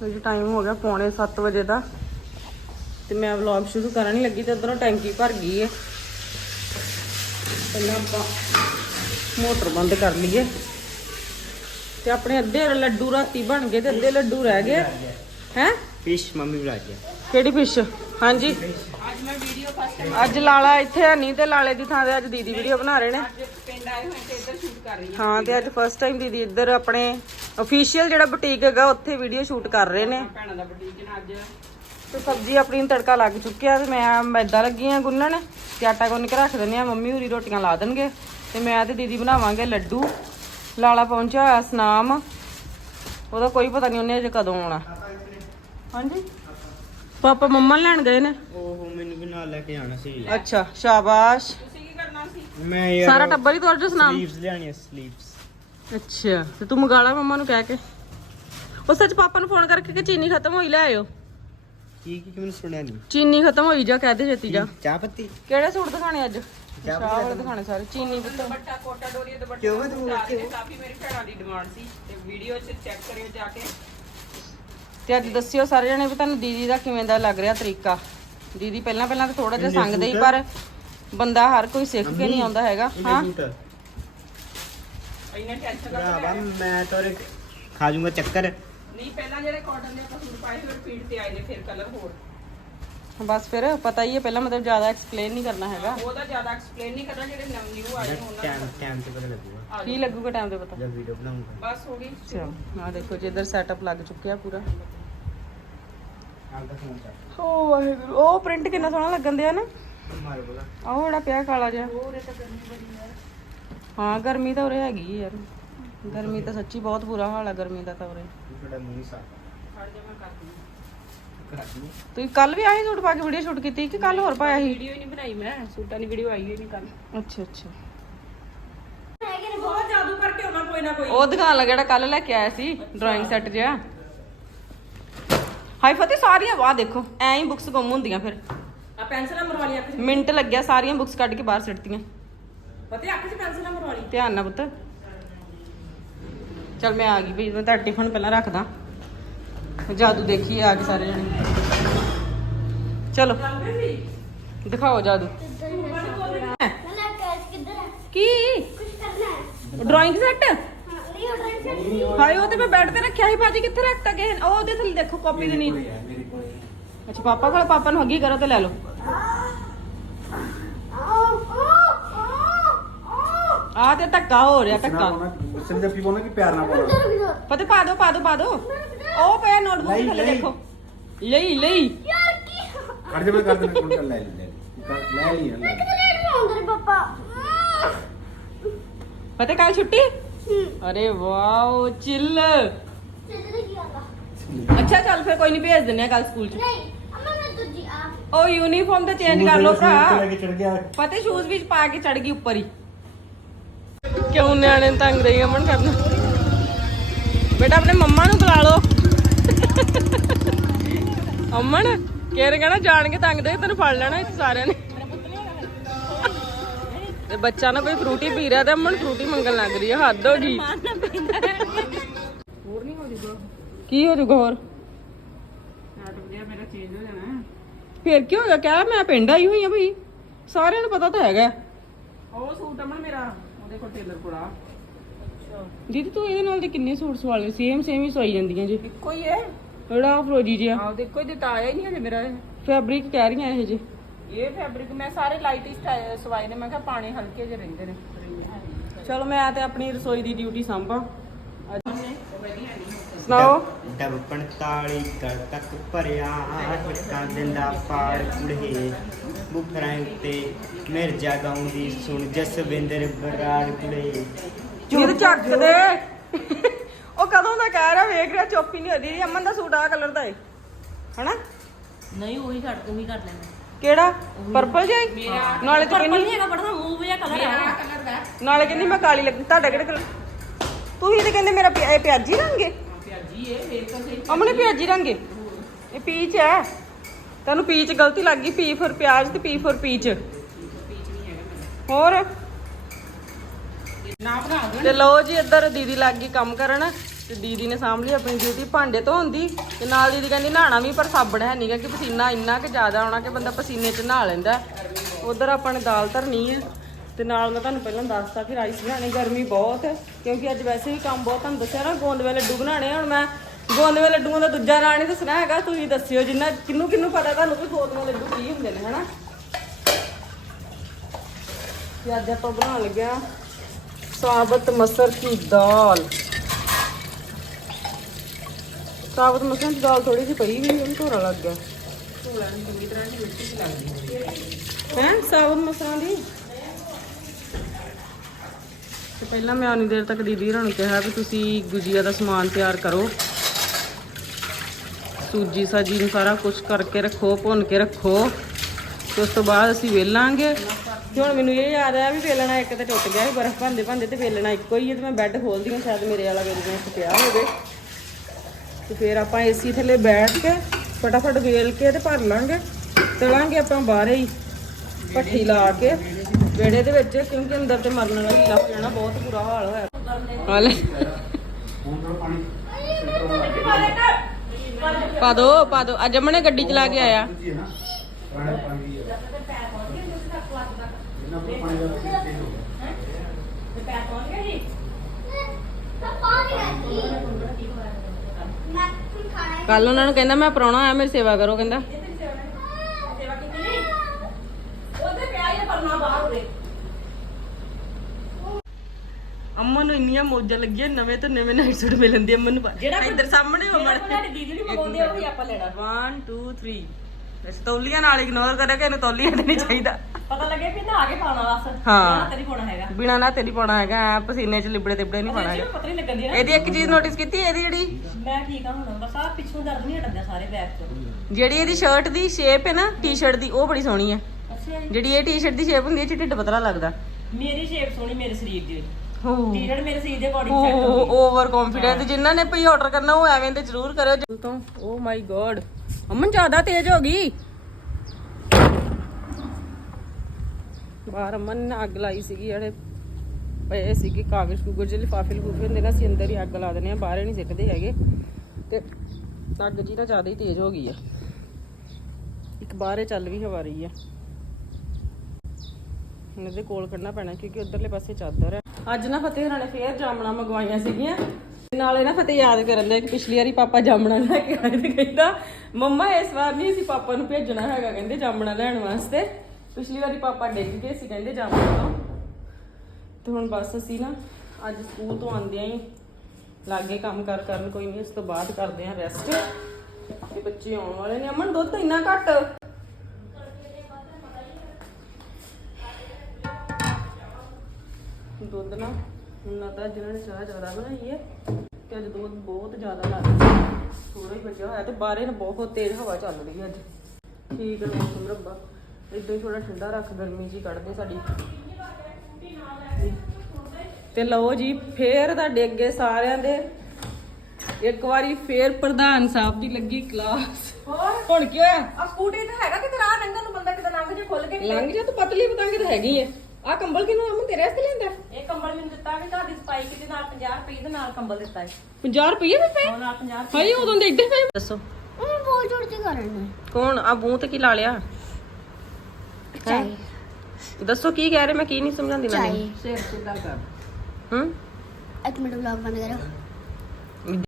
ਜੀ ਟਾਈਮ ਹੋ ਗਿਆ ਪੌਣੇ 7 ਵਜੇ ਦਾ। ਤੇ ਮੈਂ ਵਲੌਗ ਸ਼ੁਰੂ ਕਰਨ ਹੀ ਲੱਗੀ ਤੇ ਉਧਰੋਂ ਟੈਂਕੀ ਭਰ ਗਈ ਹੈ ਪਹਿਲਾਂ ਆਪਾਂ ਮੋਟਰ ਬੰਦ ਕਰ ਲਈਏ। ਤੇ ਆਪਣੇ ਅੱਧੇ ਲੱਡੂ ਰਾਤੀ ਬਣ ਗਏ ਤੇ ਅੱਧੇ ਲੱਡੂ ਰਹਿ ਗਏ। ਹੈ? ਫਿਸ਼ ਮੰਮੀ ਬਣਾ ਕੇ। ਕਿਹੜੀ ਫਿਸ਼ ਹਾਂਜੀ। ਅੱਜ ਮੈਂ ਵੀਡੀਓ ਫਸਟ ਅੱਜ ਲਾਲਾ ਇੱਥੇ ਹੈ ਨਹੀਂ ਤੇ ਲਾਲੇ ਦੀ ਥਾਂ ਤੇ ਅੱਜ ਦੀਦੀ ਵੀਡੀਓ ਬਣਾ ਰਹੇ ਨੇ। ਅੱਜ ਪਿੰਡ ਆਏ ਹੋਏ ਤੇ ਇੱਧਰ ਸ਼ੂਟ ਕਰ ਰਹੀ ਹਾਂ। ਹਾਂ ਤੇ ਅੱਜ ਫਸਟ ਟਾਈਮ ਦੀਦੀ ਇੱਧਰ ਆਪਣੇ ਅਫੀਸ਼ੀਅਲ ਜਿਹੜਾ ਬੁਟੀਕ ਹੈਗਾ ਉੱਥੇ ਵੀਡੀਓ ਸ਼ੂਟ ਕਰ ਰਹੇ ਨੇ। ਭੈਣਾਂ ਦਾ ਬੁਟੀਕ ਨਾ ਅੱਜ। ਤੇ ਸਬਜ਼ੀ ਆਪਣੀ ਨੂੰ ਤੜਕਾ ਲੱਗ ਚੁੱਕਿਆ ਤੇ ਮੈਂ ਮੈਦਾ ਲੱਗੀ ਆ ਗੁੰਨਣ ਤੇ ਆਟਾ ਗੁੰਨ ਕੇ ਰੱਖ ਦਿੰਦੇ ਆ ਮੰਮੀ ਹੋਰੀ ਰੋਟੀਆਂ ਲਾ ਦੇਣਗੇ। ਤੇ ਮੈਂ ਤੇ ਦੀਦੀ ਬਣਾਵਾਂਗੇ ਲੱਡੂ ਲਾਲਾ ਪਹੁੰਚਿਆ ਹੋਇਆ ਸਨਾਮ। ਉਹਦਾ ਕੋਈ ਪਤਾ ਨਹੀਂ ਉਹਨੇ ਅਜੇ ਕਦੋਂ ਆਉਣਾ। ਹਾਂਜੀ? ਪਾਪਾ ਮੰਮਾ ਨੂੰ ਲੈਣ ਗਏ ਨੇ? ਉਹ ਮੈਨੂੰ ਵੀ ਨਾਲ ਲੈ ਕੇ ਜਾਣਾ ਸੀ। ਅੱਛਾ ਸ਼ਾਬਾਸ਼। ਤੁਸੀਂ ਕੀ ਕਰਨਾ ਸੀ? ਮੈਂ ਯਾਰ ਸਾਰਾ ਟੱਬਰ ਹੀ ਤੁਰ ਜਾ ਸਨਾਮ। ਸਲੀਵਸ ਲਿਆਣੀਆਂ ਸਲੀਵਸ ਅੱਛਾ ਤੇ ਤੂੰ ਮੰਗਾ ਲਾ ਮੰਮਾ ਨੂੰ ਕਹਿ ਕੇ। ਉਹ ਸੱਚ ਪਾਪਾ ਨੂੰ ਫੋਨ ਕਰਕੇ ਕਿ ਚੀਨੀ ਖਤਮ ਹੋਈ ਲੈ ਆਇਓ। ਕੀ ਕੀ ਕਿ ਮੈਨੂੰ ਸੁਣਿਆ ਨਹੀਂ ਚੀਨੀ ਖਤਮ ਹੋਈ ਜਾ ਕਹਿ ਦੇ ਛੇਤੀ ਜਾ। ਚਾਹ ਪੱਤੀ? ਕਿਹੜੇ ਸੂਟ ਦਿਖਾਣੇ ਅੱਜ? ਚਾਹ ਸ਼ਾਹ ਵਾਲੇ ਦਿਖਾਣੇ ਸਾਰੇ ਚੀਨੀ ਦਿੱਤਾ ਦੁਪੱਟਾ ਕੋਟਾ ਡੋਰੀ ਦੁਪੱਟਾ ਕਿਉਂ ਤੂੰ ਸਾਰੇ ਦੇ ਕਾਫੀ ਮੇਰੀ ਭੈਣਾਂ ਦੀ ਡਿਮਾਂਡ ਸੀ ਤੇ ਵੀਡੀਓ 'ਚ ਚੈੱਕ ਕਰਿਓ ਜਾ ਕੇ। ਤੇ ਅੱਜ ਦੱਸਿਓ ਸਾਰੇ ਜਣੇ ਵੀ ਤੁਹਾਨੂੰ ਦੀਦੀ ਦਾ ਕਿਵੇਂ ਦਾ ਲੱਗ ਰਿਹਾ ਤਰੀਕਾ। ਦੀਦੀ ਪਹਿਲਾਂ ਪਹਿਲਾਂ ਤਾਂ ਥੋੜਾ ਜਿਹਾ ਸੰਗਦੇ ਹੀ ਪਰ ਬੰਦਾ ਹਰ ਕੋਈ ਸਿੱਖ ਕੇ ਨਹੀਂ ਆਉਂਦਾ ਹੈਗਾ। ਹਾਂ? ਇੰਨਾ ਟੈਨਸ਼ਨ ਭਰਾਵਾ ਮੈਂ ਤਾਂ ਉਰੇ ਖਾ ਜੂੰਗਾ ਚੱਕਰ। ਨਹੀਂ ਪਹਿਲਾਂ ਜਿਹੜੇ ਕਾਟਨ ਦੇ ਆਪਾਂ ਸੂਟ ਪਾਏ ਸੀ ਉਹ ਰਿਪੀਟ ਤੇ ਆਏ ਨੇ ਫਿਰ ਕਲਰ ਹੋਰ। ਬਸ ਫਿਰ ਪਤਾ ਹੀ ਹੈ ਪਹਿਲਾਂ ਮਤਲਬ ਜ਼ਿਆਦਾ ਐਕਸਪਲੇਨ ਨਹੀਂ ਕਰਨਾ ਹੈਗਾ। ਉਹਦਾ ਜ਼ਿਆਦਾ ਐਕਸਪਲੇਨ ਨਹੀਂ ਕਰਨਾ ਜਿਹੜੇ ਨਵ ਨਿਊ ਆਏ ਨੇ ਉਹਨਾਂ ਟਾਈਮ ਟਾਈਮ ਤੇ ਪਤਾ ਲੱਗੂਗਾ। ਕੀ ਲੱਗੂਗਾ ਟਾਈਮ ਤੇ ਪਤਾ? ਜਦ ਵੀਡੀਓ ਬਣਾਉਂਗਾ। ਬਸ ਹੋ ਗਈ। ਚਲੋ ਆ ਦੇਖੋ ਜੀ ਇਧਰ ਸੈਟਅਪ ਲੱਗ ਚੁੱਕਿਆ ਪੂਰਾ। ਆਹ ਦਾ ਫੋਨ ਚੱਕ। ਓ ਵਾਹਿਗੁਰੂ ਉਹ ਪ੍ਰਿੰਟ ਕਿੰਨਾ ਸੋਹਣਾ ਲੱਗਣ ਦਿਆ ਨਾ। ਮਾਰ ਬੋਲਾ ਆਹ ਜਿਹੜਾ ਪਿਆ ਕਾਲਾ ਜਿਹਾ। ਹਾਂ ਗਰਮੀ ਤਾਂ ਉਰੇ ਹੈਗੀ ਹੈ ਯਾਰ। ਗਰਮੀ ਤਾਂ ਸੱਚੀ ਬਹੁਤ ਬੁਰਾ ਹਾਲ ਹੈ ਗਰਮੀ ਦਾ ਤਾਂ ਉਰੇ। ਤੁਹਾਡਾ ਮੂੰਹ ਨਹੀਂ ਸਾਫ਼ ਫੜ ਜਾ ਮੈਂ ਕਰ ਦੂੰ ਕਰ ਦੂੰ ਤੁਸੀਂ ਕੱਲ ਵੀ ਆਹੀ ਸੂਟ ਪਾ ਕੇ ਵੀਡੀਓ ਸ਼ੂਟ ਕੀਤੀ ਕਿ ਕੱਲ ਹੋਰ ਪਾਇਆ ਸੀ? ਵੀਡੀਓ ਹੀ ਨਹੀਂ ਬਣਾਈ ਮੈਂ। ਸੂਟਾਂ ਦੀ ਵੀਡੀਓ ਆਈ ਹੋਈ ਨਹੀਂ ਕੱਲ ਅੱਛਾ ਅੱਛਾ। ਬਹੁਤ ਜਾਦੂ ਕਰਕੇ ਹੋਣਾ ਕੋਈ ਨਾ ਕੋਈ। ਉਹ ਦਿਖਾਣ ਲੱਗਾ ਜਿਹੜਾ ਕੱਲ ਲੈ ਕੇ ਆਇਆ ਸੀ ਡਰਾਇੰਗ ਸੈੱਟ ਜਿਹਾ। ਹਾਈ ਫਤਿਹ ਸਾਰੀਆਂ ਵਾਹ ਦੇਖੋ ਐਂ ਹੀ ਬੁੱਕਸ ਗੁੰਮ ਹੁੰਦੀਆਂ ਫਿਰ। ਆ ਪੈਨਸਲਾਂ ਮਰਵਾ ਲਈ ਅੱਖ 'ਚ ਮਿੰਟ ਲੱਗਿਆ ਸਾਰੀਆਂ ਬੁੱਕਸ ਕੱਢ ਕੇ ਬਾਹਰ ਸਿੱਟਤੀਆਂ। ਫਤਿਹ ਅੱਖ 'ਚ ਪੈਨਸਲ ਨਾ ਮਰਵਾ ਲਈ ਧਿਆਨ ਨਾਲ ਪੁੱਤ। ਚਲ ਮੈਂ ਆ ਗਈ ਵੀ ਮੈਂ ਤਾਂ ਟਿਫਨ ਪਹਿਲਾਂ ਰੱਖਦਾ। ਜਾਦੂ ਦੇਖੀ ਆ ਕੇ ਸਾਰੇ ਜਣੇ। ਚਲੋ ਦਿਖਾਓ ਜਾਦੂ। ਕੀ? ਡਰਾਇੰਗ ਸੈੱਟ ਹਾਏ ਉਹ ਤੇ ਮੈਂ ਬੈੱਡ ਤੇ ਰੱਖਿਆ ਸੀ ਬਾਜੀ ਕਿੱਥੇ ਰੱਖਤਾ ਕਿਸੇ ਉਹ ਉਹਦੇ ਥੱਲੇ ਦੇਖੋ ਕਾਪੀ ਦੇ ਨੀਚੇ। ਅੱਛਾ ਪਾਪਾ ਕੋਲ ਪਾਪਾ ਨੂੰ ਹੱਗੀ ਕਰੋ ਤੇ ਲੈ ਲਓ। ਆ ਤੇ ਧੱਕਾ ਹੋ ਰਿਹਾ ਧੱਕਾ। ਜਦ ਕੀ ਬੋਲਣਾ ਕਿ ਪਿਆਰ ਨਾਲ ਬੋਲਣਾ ਪਤਾ ਪਾ ਦੋ ਪਾ ਦੋ ਪਾ ਦੋ। ਉਹ ਪਿਆ ਨੋਟਬੁੱਕ ਲਈ, ਥੱਲੇ। ਦੇਖੋ। ਲਈ ਲਈ। ਕੱਢ ਦੇ ਮੈਂ ਕਰ ਦੇਣਾ ਹੁਣ ਲੈ ਲੈ ਲੈ ਲੈ ਲਈ ਲੈ ਲਈ। ਪਤਾ ਕੱਲ ਛੁੱਟੀ? ਅਰੇ ਵਾਓ ਚਿੱਲ। ਅੱਛਾ ਚੱਲ ਫਿਰ ਕੋਈ ਨਹੀਂ ਭੇਜ ਦਿੰਨੇ ਆ ਕੱਲ ਸਕੂਲ ਚ। ਉਹ ਯੂਨੀਫਾਰਮ ਤੇ ਚੇਂਜ ਕਰ ਭਰਾ। ਲੈ ਕੇ ਗਿਆ। ਪਤਾ ਸ਼ੂਜ਼ ਵਿੱਚ ਪਾ ਕੇ ਚੜ ਗਈ ਉੱਪਰ ਹੀ। ਕਿਉਂ ਨਿਆਣੇ ਤੰਗ ਰਹੀ ਅਮਨ ਕਰਨਾ? ਬੇਟਾ ਆਪਣੇ ਮੰਮਾ ਨੂੰ ਬੁਲਾ ਲਓ। ਅਮਨ ਕਿਹੜੇ ਕਹਿਣਾ ਜਾਣ ਕੇ ਤੰਗ ਦੇ ਤੈਨੂੰ ਫੜ ਲੈਣਾ ਇੱਥੇ ਸਾਰਿਆਂ ਨੇ। ਤੇ ਬੱਚਾ ਨਾ ਕੋਈ ਫਰੂਟੀ ਪੀ ਰਿਹਾ ਤੇ ਅਮਨ ਫਰੂਟੀ ਮੰਗਣ ਲੱਗ ਰਹੀ ਹੈ ਹੱਦ ਹੋ ਗਈ। ਕੀ ਹੋ ਜੂਗਾ ਹੋਰ? ਮੇਰਾ ਚੇਂਜ ਹੋ ਜਾਣਾ। ਫੇਰ ਕੀ ਹੋਗਾ ਕਹਿ ਮੈਂ ਪਿੰਡ ਆਈ ਹੋਈ ਆ ਭਈ? ਸਾਰਿਆਂ ਨੂੰ ਪਤਾ ਤਾਂ ਹੈਗਾ। ਉਹ ਸੂਟ ਅਮਨ ਮੇਰਾ। ਉਹਦੇ ਕੋਲ ਟੇਲਰ ਕੋਲ ਆ। ਦੀਦੀ ਤੂੰ ਇਹਦੇ ਨਾਲ ਦੇ ਕਿੰਨੇ ਸੂਟ ਸਵਾਲੇ ਸੇਮ ਸੇਮ ਹੀ ਸਵਾਈ ਜਾਂਦੀਆਂ ਜੀ। ਇੱਕੋ ਹੀ ਹੈ? ਜਿਹੜਾ ਫਰੋਜੀ ਜਿਹਾ? ਆਹ ਦੇਖੋ ਇਹਦੇ ਤਾਂ ਆਇਆ ਹੀ ਨਹੀਂ ਹਜੇ ਮੇਰਾ ਇਹ। ਫੈਬਰਿਕ ਕਹਿ ਰਹੀਆਂ ਇਹ ਜੀ। ਇਹ ਫੈਬਰਿਕ ਮੈਂ ਸਾਰੇ ਲਾਈਟ ਹੀ ਸਵਾਏ ਨੇ ਮੈਂ ਕਿਹਾ ਪਾਣੇ ਹਲਕੇ ਜਿਹੇ ਰਹਿੰਦੇ ਨੇ। ਚਲੋ ਮੈਂ ਤੇ ਆਪਣੀ ਰਸੋਈ ਦੀ ਡਿਊਟੀ ਸੰਭਾਂ। ਸੁਣਾਓ। ਡੱਬ 45 ਕਰ ਤੱਕ ਭਰਿਆ ਹਿੱਕਾਂ ਦਿੰਦਾ ਪਾੜ ਕੁੜੇ ਬੁਖਰਾਂ ਉੱਤੇ ਮਿਰਜਾ ਗਾਉਂਦੀ ਸੁਣ ਜਸਵਿੰਦਰ ਬਰਾੜ ਕੁੜੇ ਜੀਰ ਚੱਕ ਦੇ। ਉਹ ਕਦੋਂ ਦਾ ਕਹਿ ਰਿਹਾ ਵੇਖ ਰਿਹਾ ਚੁੱਪ ਹੀ ਨਹੀਂ ਹੋਦੀ ਅਮਨ ਦਾ ਸੂਟ ਆ ਕਲਰ ਦਾ ਏ। ਹਨਾ? ਨਹੀਂ ਉਹੀ ਕੱਟ ਉਹੀ ਕੱਟ ਲੈਣਾ ਕਿਹੜਾ? ਪਰਪਲ ਜਿਹਾ ਈ? ਨਾਲੇ ਤੂੰ ਨਹੀਂ ਕਹਿੰਦੀ ਹੈਗਾ ਬੜਾ ਮੂਵ ਜਿਹਾ ਕਲਰ ਹੈ ਕਲਰ ਦਾ। ਨਾਲੇ ਕਹਿੰਦੀ ਮੈਂ ਕਾਲੀ ਲੱਗੀ ਤੁਹਾਡਾ ਕਿਹੜਾ ਕਲਰ ਤੁਸੀਂ ਤੇ ਕਹਿੰਦੇ ਮੇਰਾ ਪਿਆ- ਇਹ ਪਿਆਜੀ ਰੰਗ ਏ। ਪਿਆਜੀ ਇਹ ਫੇਰ ਤਾਂ ਸਹੀ ਅਮਨੇ ਪਿਆਜੀ ਰੰਗ ਇਹ ਪੀਚ ਹੈ ਤੈਨੂੰ ਪੀਚ ਗਲਤੀ ਲੱਗ ਗਈ ਪੀ ਫॉर ਪਿਆਜ਼ ਤੇ ਪੀ ਫॉर ਪੀਚ। ਹੋਰ? ਨਾ ਬਣਾ ਦੋ। ਤੇ ਲਓ ਜੀ ਇੱਧਰ ਦੀਦੀ ਲੱਗ ਗਈ ਕੰਮ ਕਰਨ। ਤੇ ਦੀਦੀ ਨੇ ਸਾਂਭ ਲਈ ਆਪਣੀ ਡਿਊਟੀ ਭਾਂਡੇ ਧੋਣ ਦੀ ਤੇ ਨਾਲ ਦੀਦੀ ਕਹਿੰਦੀ ਨਹਾਣਾ ਵੀ ਪਰ ਸਾਬਣ ਹੈ ਨਹੀਂਗਾ ਕਿ ਪਸੀਨਾ ਇੰਨਾ ਕਿ ਜ਼ਿਆਦਾ ਆਉਣਾ ਕਿ ਬੰਦਾ ਪਸੀਨੇ 'ਚ ਨਹਾ ਲੈਂਦਾ। ਉਧਰ ਆਪਾਂ ਨੇ ਦਾਲ ਧਰਨੀ ਹੈ ਤੇ ਨਾਲ ਮੈਂ ਤੁਹਾਨੂੰ ਪਹਿਲਾਂ ਦੱਸਤਾ ਕਿ ਰਾਈਸ ਬਣਾਣੇ ਗਰਮੀ ਬਹੁਤ ਹੈ ਕਿਉਂਕਿ ਅੱਜ ਵੈਸੇ ਵੀ ਕੰਮ ਬਹੁਤ ਤੁਹਾਨੂੰ ਦੱਸਿਆ ਨਾ ਗੋਂਦਵੇ ਲੱਡੂ ਬਣਾਣੇ ਹੁਣ ਮੈਂ ਗੋਂਦਵੇ ਲੱਡੂਆਂ ਦਾ ਦੂਜਾ ਨਾਂ ਨਹੀਂ ਦੱਸਣਾ ਹੈਗਾ ਤੁਸੀਂ ਦੱਸਿਓ ਜਿੰਨਾ ਕਿੰਨੂੰ ਕਿੰਨੂੰ ਪਤਾ ਤੁਹਾਨੂੰ ਵੀ ਗੋਂਦਵੇ ਲੱਡੂ ਕੀ ਹੁੰਦੇ ਨੇ ਹਨਾ? ਤੇ ਅੱਜ ਆਪਾਂ ਬਣਾਉਣ ਲੱਗਿਆ ਸਾਬਤ ਮਸਰ ਦੀ ਦਾਲ। ਸਾਬਤ ਮਸਰ ਦੀ ਦਾਲ ਥੋੜੀ ਜਿਹੀ ਪਈ ਵੀ ਉਹਨੂੰ ਧੋਰਾ ਲੱਗ ਗਿਆ। ਧੋਰਾ ਨਹੀਂ ਚੰਗੀ ਤਰ੍ਹਾਂ ਦੀ ਮਿੱਟੀ ਚ ਲੱਗਦੀ ਹੈ ਸਾਬਤ ਮਸਰਾਂ ਦੀ? ਤੇ ਪਹਿਲਾਂ ਮੈਂ ਉਨੀ ਦੇਰ ਤੱਕ ਦੀਦੀ ਹੋਰਾਂ ਨੂੰ ਕਿਹਾ ਵੀ ਤੁਸੀਂ ਗੁਜੀਆ ਦਾ ਸਮਾਨ ਤਿਆਰ ਕਰੋ। ਸੂਜੀ ਸਾਜੀ ਨੂੰ ਸਾਰਾ ਕੁਝ ਕਰਕੇ ਰੱਖੋ, ਭੁੰਨ ਕੇ ਰੱਖੋ। ਤੇ ਉਸ ਤੋਂ ਬਾਅਦ ਅਸੀਂ ਵੇਲਾਂਗੇ। ਤੇ ਹੁਣ ਮੈਨੂੰ ਇਹ ਯਾਦ ਆਇਆ ਵੀ ਵੇਲਣਾ ਇੱਕ ਤੇ ਟੁੱਟ ਗਿਆ ਸੀ ਬਰਫ਼ ਭਾਂਦੇ ਭਾਂਦੇ ਤੇ ਵੇਲਣਾ ਇੱਕੋ ਹੀ ਹੈ ਤੇ ਮੈਂ ਬੈੱਡ ਖੋਲਦੀ ਹਾਂ, ਸ਼ਾਇਦ ਮੇਰੇ ਵਾਲਾ ਵੇਲਣਾ ਇੱਕ ਪਿਆ ਹੋਵੇ। ਤੇ ਫਿਰ ਆਪਾਂ ਏਸੀ ਥੱਲੇ ਬੈਠ ਕੇ ਫਟਾਫਟ ਵੇਲ ਕੇ ਤੇ ਭਰ ਲਾਂਗੇ। ਤਲਾਂਗੇ ਆਪਾਂ ਬਾਹਰ ਹੀ, ਭੱਠੀ ਲਾ ਕੇ। ਵਿਹੜੇ ਦੇ ਵਿੱਚ, ਕਿਉਂਕਿ ਅੰਦਰ ਤੇ ਮਰਨ ਵਾਲਾ ਹੀਲਾ ਹੋ ਜਾਣਾ, ਬਹੁਤ ਬੁਰਾ ਹਾਲ ਹੋਇਆ। ਹਾਲੇ ਪਾ ਦੋ ਪਾ ਦੋ। ਅੱਜ ਅਮਨ ਨੇ ਗੱਡੀ ਚਲਾ ਕੇ ਆਇਆ। ਕੱਲ ਉਹਨਾਂ ਨੂੰ ਕਹਿੰਦਾ, ਮੈਂ ਪ੍ਰਾਹੁਣਾ ਆਇਆ, ਮੇਰੀ ਸੇਵਾ ਕਰੋ, ਕਹਿੰਦਾ। ਅੰਮਾ ਨੂੰ ਇੰਨੀਆਂ ਮੌਜਾਂ ਲੱਗੀਆਂ ਨਵੇਂ ਤੋਂ ਨਵੇਂ ਨਾਈਟ ਸੂਟ ਮਿਲਣਦੇ ਅੰਮਾ ਨੂੰ ਜਿਹੜਾ ਇੱਧਰ ਸਾਹਮਣੇ ਉਹ ਮੜ ਤੁਹਾਡੀ ਦੀਦੀ ਨੂੰ ਮੰਗਾਉਂਦੇ ਉਹ ਵੀ ਆਪਾਂ ਲੈਣਾ। 1 2 3 ਵੈਸੇ ਤੌਲੀਆਂ ਨਾਲ ਇਗਨੋਰ ਕਰਿਆ ਕਿ ਇਹਨੂੰ ਤੌਲੀਆਂ ਤੇ ਨਹੀਂ ਚਾਹੀਦਾ। ਪਤਾ ਲੱਗੇ ਵੀ ਨਹਾ ਕੇ ਪਾਉਣਾ ਬਸ। ਹਾਂ। ਤੇਰੀ ਪਾਉਣਾ ਹੈਗਾ। ਬਿਨਾ ਨਾ ਤੇਰੀ ਪਾਉਣਾ ਹੈਗਾ ਐਂ ਪਸੀਨੇ 'ਚ ਲਿਬੜੇ ਤਿਬੜੇ ਨਹੀਂ ਪਾਉਣਾ ਹੈਗਾ ਚ ਪਤਾ ਨਹੀਂ ਲੱਗਣ ਦੀ ਨਾ। ਇਹਦੀ ਇੱਕ ਚੀਜ਼ ਨੋਟਿਸ ਕੀਤੀ ਇਹਦੀ ਜਿਹੜੀ? ਮੈਂ ਠੀਕ ਆ ਹੁਣ ਬਸ ਆ ਪਿੱਛੋਂ ਦਰਦ ਨਹੀਂ ਹਟਦਾ ਸਾਰੇ ਬੈਕ ਤੋਂ ਜਿਹੜੀ ਇਹਦੀ ਸ਼ਰਟ ਦੀ ਸ਼ੇਪ ਹੈ ਨਾ ਟੀ-ਸ਼ਰਟ ਦੀ ਉਹ ਬੜੀ ਸੋਹਣੀ ਹੈ। ਅੱਛਾ ਜੀ। ਜਿਹੜੀ ਇਹ ਟੀ-ਸ਼ਰਟ ਦੀ ਸ਼ੇਪ ਹੁੰਦੀ ਹੈ ਇਹ 'ਚ ਢਿੱਡ ਪਤਲਾ ਲੱਗਦਾ। ਮੇਰੀ ਸ਼ੇਪ ਸੋਹਣੀ ਮੇਰੇ ਸਰੀਰ ਦੀ ਟੀ-ਸ਼ਰਟ ਮੇਰੇ ਸਰੀਰ ਦੇ ਅਕੋਰਡਿੰਗ ਸੈੱਟ ਹੋ ਗਈ। ਓਵਰ ਕੌਨਫੀਡੈਂਸ ਜਿਨ੍ਹਾਂ ਨੇ ਭਈ ਆਰਡਰ ਕਰਨਾ ਉਹ ਐਵੇਂ ਤੇ ਜ਼ਰੂਰ ਕਰਿਓ। ਜਲ ਤੋਂ ਓ ਮਾਈ ਗॉड ਅਮਨ ਜ਼ਿਆਦਾ ਤੇਜ਼ ਹੋ ਗਈ। ਬਾਹਰ ਅਮਨ ਨੇ ਅੱਗ ਲਾਈ ਸੀਗੀ ਜਿਹੜੇ ਪਏ ਸੀਗੇ ਕਾਗਜ਼ ਕੁਗਜ਼ ਜਿਹੇ ਲਿਫਾਫੇ ਲਿਫੂਫੇ ਹੁੰਦੇ ਨਾ ਅਸੀਂ ਅੰਦਰ ਹੀ ਅੱਗ ਲਾ ਦਿੰਦੇ ਆ ਬਾਹਰ ਨਹੀਂ ਸਿੱਕਦੇ ਹੈਗੇ। ਤੇ ਅੱਗ ਜੀ ਨਾ ਜ਼ਿਆਦਾ ਹੀ ਤੇਜ਼ ਹੋ ਗਈ ਆ। ਇੱਕ ਬਾਹਰੇ ਚੱਲ ਵੀ ਹਵਾ ਰਹੀ ਆ। ਹੁਣ ਇਹਦੇ ਕੋਲ ਕੱਢਣਾ ਪੈਣਾ ਕਿਉਂਕਿ ਉਧਰਲੇ ਪਾਸੇ ਚਾਦਰ ਹੈ ਅੱਜ ਨਾ ਫਤਿਹ ਹੋਰਾਂ ਨੇ ਫੇਰ ਜਾਮਣਾ ਮੰਗਵਾਈਆਂ ਸੀਗੀਆਂ। ਤੇ ਨਾਲੇ ਨਾ ਫਤਿਹ ਯਾਦ ਕਰਨ ਲਿਆ ਕਿ ਪਿਛਲੀ ਵਾਰੀ ਪਾਪਾ ਜਾਮਣਾ ਲੈ ਕੇ ਆਏ ਤੇ ਕਹਿੰਦਾ, ਮੰਮਾ, ਇਸ ਵਾਰ ਨਹੀਂ ਅਸੀਂ ਪਾਪਾ ਨੂੰ ਭੇਜਣਾ ਹੈਗਾ, ਕਹਿੰਦੇ ਜਾਮਣਾ ਲੈਣ ਵਾਸਤੇ। ਪਿਛਲੀ ਵਾਰੀ ਪਾਪਾ ਡਿੱਗ ਗਏ ਸੀ ਕਹਿੰਦੇ ਜਾਮਣਾ ਤੋਂ। ਤੇ ਹੁਣ ਬਸ ਅਸੀਂ ਨਾ ਅੱਜ ਸਕੂਲ ਤੋਂ ਆਉਂਦਿਆਂ ਹੀ ਲਾਗੇ ਕੰਮ ਕਰ ਕਰਨ, ਕੋਈ ਨਹੀਂ ਉਸ ਤੋਂ ਬਾਅਦ ਕਰਦੇ ਆ ਰੈਸਟ ਤੇ ਬੱਚੇ ਆਉਣ ਵਾਲੇ ਨੇ। ਅਮਨ, ਦੁੱਧ ਇੰਨਾ ਘੱਟ। ਦੁੱਧ ਨਾ ਨਾ ਤਾਂ ਜਿਹਨਾਂ ਨੇ ਚਾਹ ਜ਼ਿਆਦਾ ਬਣਾਈ ਹੈ ਤੇ ਅੱਜ ਦੁੱਧ ਬਹੁਤ ਜ਼ਿਆਦਾ ਲੱਗ ਰਿਹਾ ਥੋੜਾ ਹੀ ਬਚਿਆ ਹੋਇਆ ਤੇ ਬਾਹਰੇ ਨਾ ਬਹੁਤ ਤੇਜ਼ ਹਵਾ ਚੱਲ ਰਹੀ ਹੈ ਅੱਜ। ਠੀਕ ਹੈ ਮੌਸਮ ਰੱਬਾ। ਇਦਾਂ ਹੀ ਥੋੜਾ ਠੰਡਾ ਰੱਖ ਗਰਮੀ ਜੀ ਕੱਢਦੇ ਸਾਡੀ। ਤੇ ਲਓ ਜੀ ਫੇਰ ਤੁਹਾਡੇ ਅੱਗੇ ਸਾਰਿਆਂ ਦੇ ਇੱਕ ਵਾਰੀ ਫੇਰ ਪ੍ਰਧਾਨ ਸਾਹਿਬ ਦੀ ਲੱਗੀ ਕਲਾਸ ਹੁਣ ਕੀ ਹੋਇਆ? ਆ ਸਕੂਟੀ ਤਾਂ ਹੈਗਾ ਕਿ ਰਾਹ ਲੰਘਣ ਨੂੰ ਬੰਦਾ ਕਿਤੇ ਲੰਘ ਜੇ ਖੁੱਲ ਕੇ ਲੰਘ ਜਾ ਤੂੰ ਪਤਲੀ ਪਤੰਗ ਤਾਂ ਹੈਗੀ ਐ ਆ ਕੰਬਲ ਕਿਨੂੰ ਅਮਨ ਤੇਰੇ ਵਾਸਤੇ ਲੈਂਦਾ ਇਹ ਕੰਬਲ ਮੈਨੂੰ ਦਿੱਤਾ ਕਿ ਤੁਹਾਡੀ ਸਪਾਈ ਦੇ ਨਾਲ 50 ਰੁਪਏ ਦੇ ਨਾਲ ਕੰਬਲ ਦਿੱਤਾ ਹੈ 50 ਰੁਪਏ ਵੀ ਪਏ? ਉਹ ਨਾਲ 50 ਹਾਏ ਉਦੋਂ ਦੇ ਏਡੇ ਪਏ। ਦੱਸੋ। ਉਹ ਬੋਲ ਜੋੜ ਕੇ ਕਰਨਾ ਕੌਣ? ਆ ਬੂਹ ਤੇ ਕੀ ਲਾ ਲਿਆ? ਚਾਹੀ। ਦੱਸੋ ਕੀ ਕਹਿ ਰਹੇ? ਮੈਂ ਕੀ ਨਹੀਂ ਸਮਝਾਉਂਦੀ ਮੈਂ ਚਾਹੀ। ਹੂੰ? ਇੱਕ ਮਿੰਟ ਵਲੌਗ ਬੰਦ ਕਰੋ।